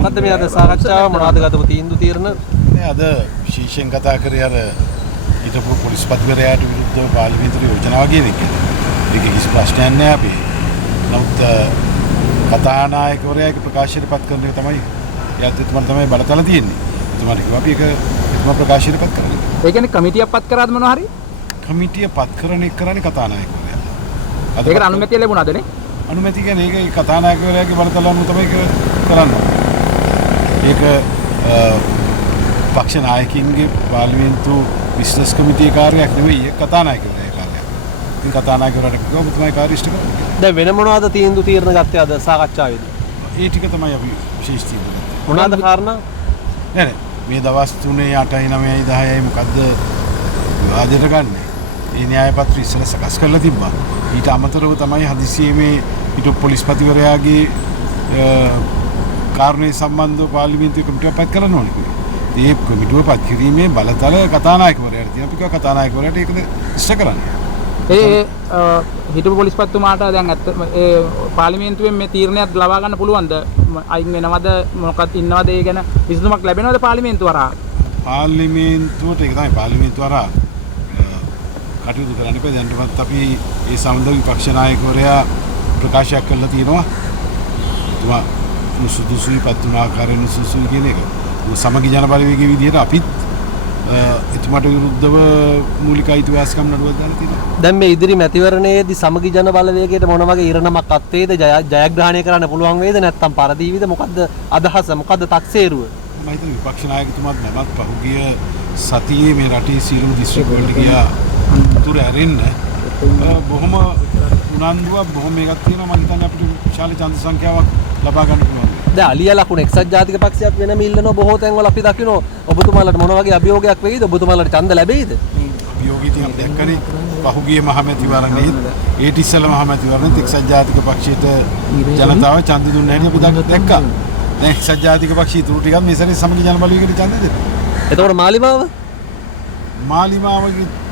මොකද්ද මේ අද සාකච්ඡාව මොනවද ගතපු තීන්දුව తీරන නේ අද විශේෂයෙන් කතා කරේ අර හිටපු පොලිස්පතිවරයාට විරුද්ධව පාර්ලිමේන්තුවේ යෝජනාව ගෙනෙන්නේ කියලා. ඒක කිසි ප්‍රශ්නයක් නෑ අපි. නමුත් කතානායකවරයාගේ ප්‍රකාශයටපත් කරන එක තමයි යද්දිත්මන් තමයි බලතල තියෙන්නේ. එතුමාට කිව්වා අපි ඒක එතුමා ප්‍රකාශයටපත් කරන්න. ඒ කියන්නේ කමිටියක් පත් කරාද මොනවා හරි? කමිටිය පත් කරන එක කරන්නේ කතානායකවරයා. ඒකට අනුමැතිය ලැබුණාද නේ? අනුමැතිය කියන්නේ ඒක කතානායකවරයාගේ බලතල අනුව තමයි කරන්නේ. ඒක පක්ෂ නායකින්ගේ පාර්ලිමේන්තු බිස්නස් කමිටියේ කාර්යයක් නෙවෙයි ඒක කතානායකවරයාගේ කාර්යයක්. ඉතින් කතානායකවරයාට කිව්වා ඔබතුමායි කාර්ය ඉෂ්ට කරන්න. දැන් වෙන මොනවද තීන්දුව తీරන ගත්තේ අද සාකච්ඡාවේදී? ඒ ටික තමයි අපි විශේෂ තීන්දුව ගත්තේ. මොනවාද කාරණා? නෑ මේ දවස් 3 8 9 10යි මොකද්ද විවාදයට ගන්න. මේ න්‍යාය පත්‍ර ඉස්සර සකස් කරලා තිබ්බා. ඊට අමතරව තමයි හදිසියේ මේ හිටපු පොලිස්පතිවරයාගේ කාරණේ සම්බන්ධව පාර්ලිමේන්තු කමිටුවක් පත් කරන්න ඕනේ කියලා. ඒ කමිටුව පත් කිරීමේ බලතල කතානායකවරයාට තියෙනවා. අපි කිව්වා කතානායකවරයාට ඒක ඉෂ්ට කරන්න. ඒ හිටපු පොලිස්පතිතුමාට දැන් ඒ පාර්ලිමේන්තුවෙන් මේ තීරණයක් ලබා ගන්න පුළුවන්ද? අයින් වෙනවද මොකක්ද ඉන්නවද ඒ ගැන විසඳුමක් ලැබෙනවද පාර්ලිමේන්තුව හරහා? පාර්ලිමේන්තුවට ඒක තමයි පාර්ලිමේන්තුව හරහා කටයුතු කරන්න බෑ. දැන්වත් අපි ඒ සම්බන්ධ විපක්ෂ නායකවරයා ප්‍රකාශයක් කරලා තියෙනවා. එතුමා සුදුසුයි පත්තුන ආකාරයෙන් සුදුසුයි කියන එක. සමගි ජන බලවේගයේ විදිහට අපිත් එතුමාට විරුද්ධව මූලික අයිතිවාසිකම් නඩුවක් දාලා තියෙනවා. දැන් මේ ඉදිරි මැතිවරණයේදී සමගි ජන බලවේගයට මොන වගේ ඉරණමක් අත්වේද ජයග්‍රහණය කරන්න පුළුවන් වේද නැත්නම් පරදීවිද මොකද්ද අදහස මොකද්ද තක්සේරුව? මම හිතන්නේ විපක්ෂ නායකතුමාත් මමත් පහුගිය සතියේ මේ රටේ සියලුම දිස්ත්‍රික් වලට ගියා තුර ඇරෙන්න බොහොම උනන්දුවක් බොහොම එකක් තියෙනවා. මම හිතන්නේ අපිට විශාල ඡන්ද සංඛ්‍යාවක් ලබා ගන්න පුළුවන්. දැන් අලියා ලකුණු එක්සත් ජාතික පක්ෂයක් වෙනම ඉල්ලනවා බොහෝ තැන්වල අපි දකිනවා. ඔබතුමාලට මොන වගේ අභියෝගයක් වෙයිද? ඔබතුමාලට ඡන්ද ලැබෙයිද? අභියෝගී ඉතින් අපි දැක්කනේ පහුගිය මහමැතිවරණයේ ඒ තිස්සල මහමැතිවරණයේ එක්සත් ජාතික පක්ෂයට ජනතාව ඡන්ද දුන්න හැටි අපි දැක්කා. දැන් එක්සත් ජාතික පක්ෂය තුරු ටිකක් මේ සැරේ සමගි ජන බලවේගයට ඡන්ද දෙනවා. එතකොට මාලිමාව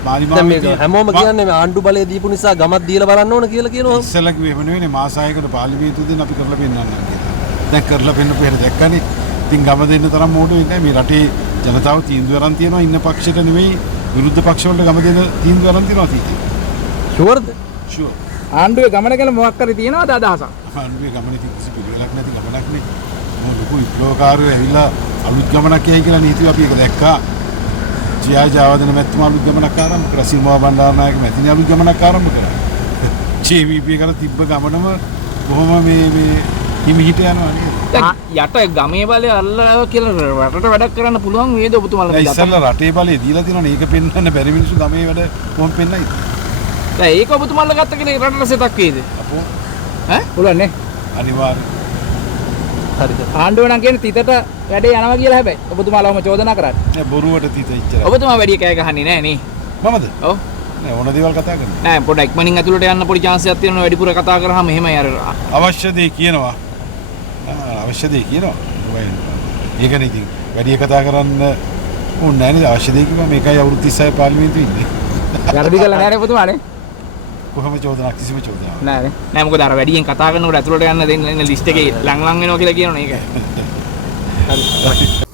දැන් මේක හැමෝම කියන්නේ මේ ආණ්ඩු බලය දීපු නිසා ගමත් දීලා බලන්න ඕන කියලා කියනවා. ඉස්සෙල්ලා කිව්වේ එහෙම නෙවෙයි මාස 6කට පාර්ලිමේන්තුව දෙන්න අපි කරලා පෙන්නන්නම් කියලා. දැන් කරලා පෙන්නපු හැටි දැක්කනේ. ඉතින් ගම දෙන්න තරම් මොඩ වෙන්නේ මේ රටේ ජනතාව තීන්දුව අරන් තියෙනවා ඉන්න පක්ෂයට නෙවෙයි විරුද්ධ පක්ෂ වලට ගම දෙන තීන්දුව අරන් තියෙනවා තීතිය. ෂුවර්ද? ෂුවර්. ආණ්ඩුවේ ගමන ගැන මොකක් හරි තියෙනවද අදහසක්? ආණ්ඩුවේ ගමනේ කිසි පිළිවෙලක් නැති ගමනක් නේ. මොකද ලොකු විප්ලවකාරයෝ ඇවිල්ලා අලුත් ගමනක් යයි කියලා නීතිය අපි ඒක දැක්කා. ජී.ආර්. ජයවර්ධන මැතිතුමා අලුත් ගමනක් ආරම්භ කරා. සිරිමෝවා බණ්ඩාරනායක මැතිණිය අලුත් ගමනක් ආරම්භ කරා. ජේ.වී.පී කරලා තිබ්බ ගමනම කොහොම මේ හිමිහිට යනවා නේද? යට ගමේ බලය අල්ලලා කියලා රටට වැඩක් කරන්න පුළුවන් වේද ඔබතුමාලා? ඉස්සෙල්ලා රටේ බලය දීලා තියෙනවනේ. ඒක පෙන්වන්න බැරි මිනිස්සු ගමේ වැඩ කොහොම පෙන්නයිද? දැන් ඒක ඔබතුමාලා ගත්ත කියලා රටට සෙතක් වේද? අපෝ ඈ පුළුවන් නේ. අනිවාර්යයෙන්. හරිද? ආණ්ඩුව නම් කියන්නේ තිතට වැඩේ යනවා කියලා හැබැයි ඔබතුමාලාවම චෝදනා කරන්නේ. නෑ බොරුවට තීත ඉච්චරයි. ඔබතුමා වැඩි කෑ ගහන්නේ නෑ නේ. මමද? ඔව්. නෑ ඕන දේවල් කතා කරන්නේ. නෑ පොඩ්ඩක් ඉක්මනින් ඇතුළට යන්න පොඩි chance එකක් තියෙනවා වැඩිපුර කතා කරාම එහෙමයි අර අවශ්‍ය දේ කියනවා. අවශ්‍ය දේ කියනවා. ඒකනේ ඉතින් වැඩි කතා කරන්න ඕනේ නෑ නේද? අවශ්‍ය දේ කිව්වා මේකයි අවුරුදු 36 පාර්ලිමේන්තුවේ ඉන්නේ. වැරදි කළා නෑනේ ඔබතුමානේ. කොහොම චෝදනාවක් කිසිම චෝදනාවක් නෑනේ. නෑ මොකද අර වැඩියෙන් කතා කරනකොට ඇතුළට යන්න දෙන්න ලිස්ට් එකේ ලං වෙනවා කියලා කියනවනේ ඒක. හරි.